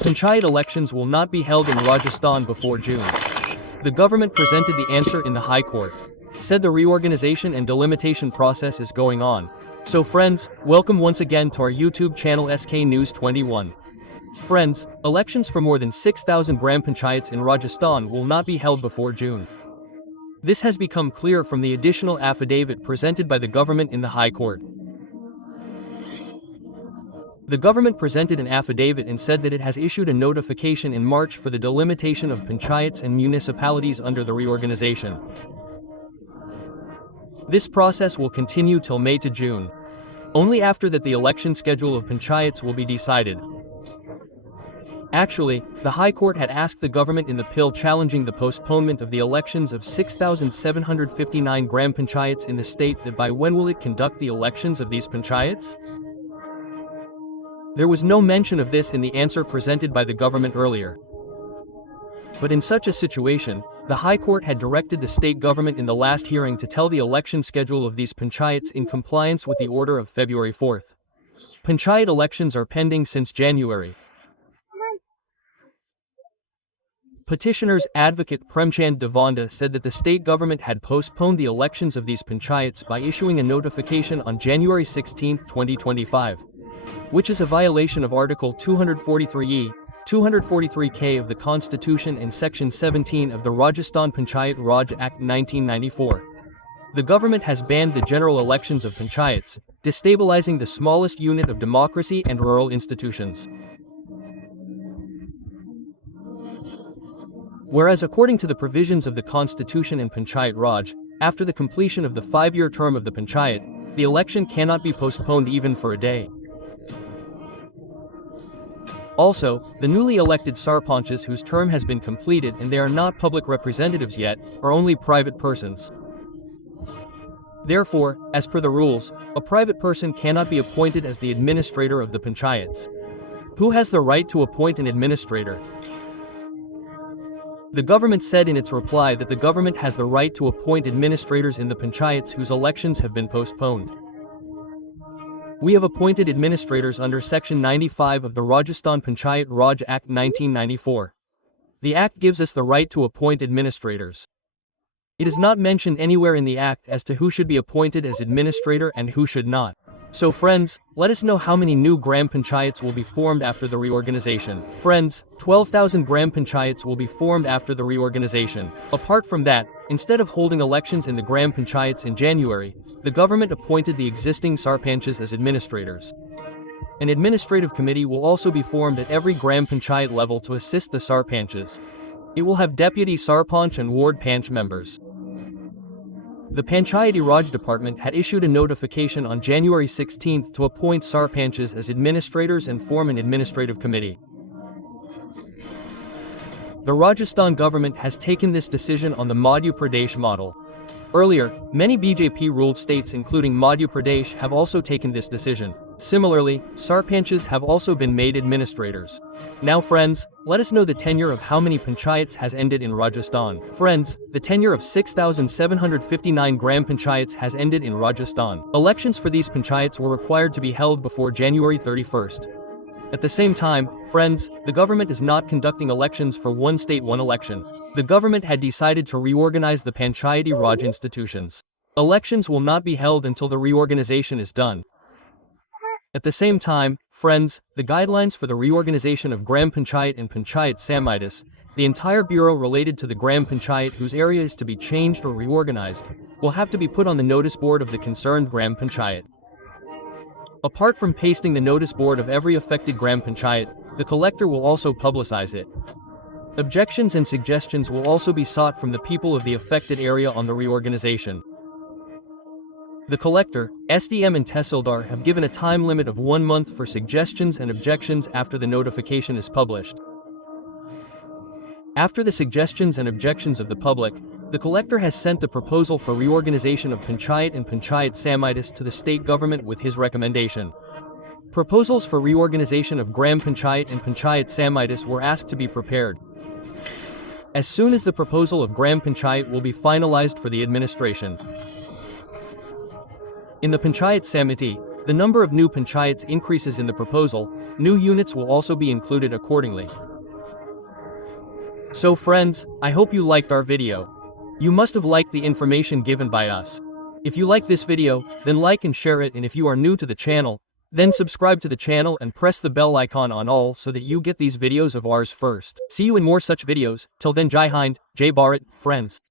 Panchayat elections will not be held in Rajasthan before June. The government presented the answer in the High Court, said the reorganization and delimitation process is going on. So friends, welcome once again to our YouTube channel SK News 21. Friends, elections for more than 6,000 Gram Panchayats in Rajasthan will not be held before June. This has become clear from the additional affidavit presented by the government in the High Court. The government presented an affidavit and said that it has issued a notification in March for the delimitation of panchayats and municipalities under the reorganization. This process will continue till May to June. Only after that the election schedule of panchayats will be decided. Actually, the High Court had asked the government in the pill challenging the postponement of the elections of 6,759 Gram Panchayats in the state that by when will it conduct the elections of these panchayats? There was no mention of this in the answer presented by the government earlier. But in such a situation, the High Court had directed the state government in the last hearing to tell the election schedule of these panchayats in compliance with the order of February 4th. Panchayat elections are pending since January. Petitioner's advocate Premchand Devanda said that the state government had postponed the elections of these panchayats by issuing a notification on January 16, 2025. Which is a violation of Article 243E, 243K of the Constitution and Section 17 of the Rajasthan Panchayat Raj Act 1994. The government has banned the general elections of panchayats, destabilizing the smallest unit of democracy and rural institutions. Whereas according to the provisions of the Constitution and Panchayat Raj, after the completion of the 5-year term of the panchayat, the election cannot be postponed even for a day. Also, the newly elected sarpanchs whose term has been completed and they are not public representatives yet, are only private persons. Therefore, as per the rules, a private person cannot be appointed as the administrator of the panchayats. Who has the right to appoint an administrator? The government said in its reply that the government has the right to appoint administrators in the panchayats whose elections have been postponed. We have appointed administrators under Section 95 of the Rajasthan Panchayat Raj Act 1994. The Act gives us the right to appoint administrators. It is not mentioned anywhere in the Act as to who should be appointed as administrator and who should not. So friends, let us know how many new Gram Panchayats will be formed after the reorganization. Friends, 12,000 Gram Panchayats will be formed after the reorganization. Apart from that, instead of holding elections in the Gram Panchayats in January, the government appointed the existing sarpanchs as administrators. An administrative committee will also be formed at every Gram Panchayat level to assist the sarpanchs. It will have deputy sarpanch and ward panch members. The Panchayati Raj Department had issued a notification on January 16 to appoint sarpanchs as administrators and form an administrative committee. The Rajasthan government has taken this decision on the Madhya Pradesh model. Earlier, many BJP-ruled states including Madhya Pradesh have also taken this decision. Similarly, sarpanchs have also been made administrators. Now friends, let us know the tenure of how many panchayats has ended in Rajasthan. Friends, the tenure of 6,759 Gram Panchayats has ended in Rajasthan. Elections for these panchayats were required to be held before January 31st. At the same time, friends, the government is not conducting elections for one state one election. The government had decided to reorganize the Panchayati Raj institutions. Elections will not be held until the reorganization is done. At the same time, friends, the guidelines for the reorganization of Gram Panchayat and Panchayat Samitis, the entire bureau related to the Gram Panchayat whose area is to be changed or reorganized, will have to be put on the notice board of the concerned Gram Panchayat. Apart from pasting the notice board of every affected Gram Panchayat, the collector will also publicize it. Objections and suggestions will also be sought from the people of the affected area on the reorganization. The collector, SDM and Tehsildar have given a time limit of 1 month for suggestions and objections after the notification is published. After the suggestions and objections of the public, the collector has sent the proposal for reorganization of Panchayat and Panchayat Samitis to the state government with his recommendation. Proposals for reorganization of Gram Panchayat and Panchayat Samitis were asked to be prepared. As soon as the proposal of Gram Panchayat will be finalized for the administration. In the Panchayat Samiti, the number of new panchayats increases in the proposal, new units will also be included accordingly. So friends, I hope you liked our video. You must have liked the information given by us. If you like this video, then like and share it, and if you are new to the channel, then subscribe to the channel and press the bell icon on all so that you get these videos of ours first. See you in more such videos. Till then, Jai Hind, Jai Bharat, friends.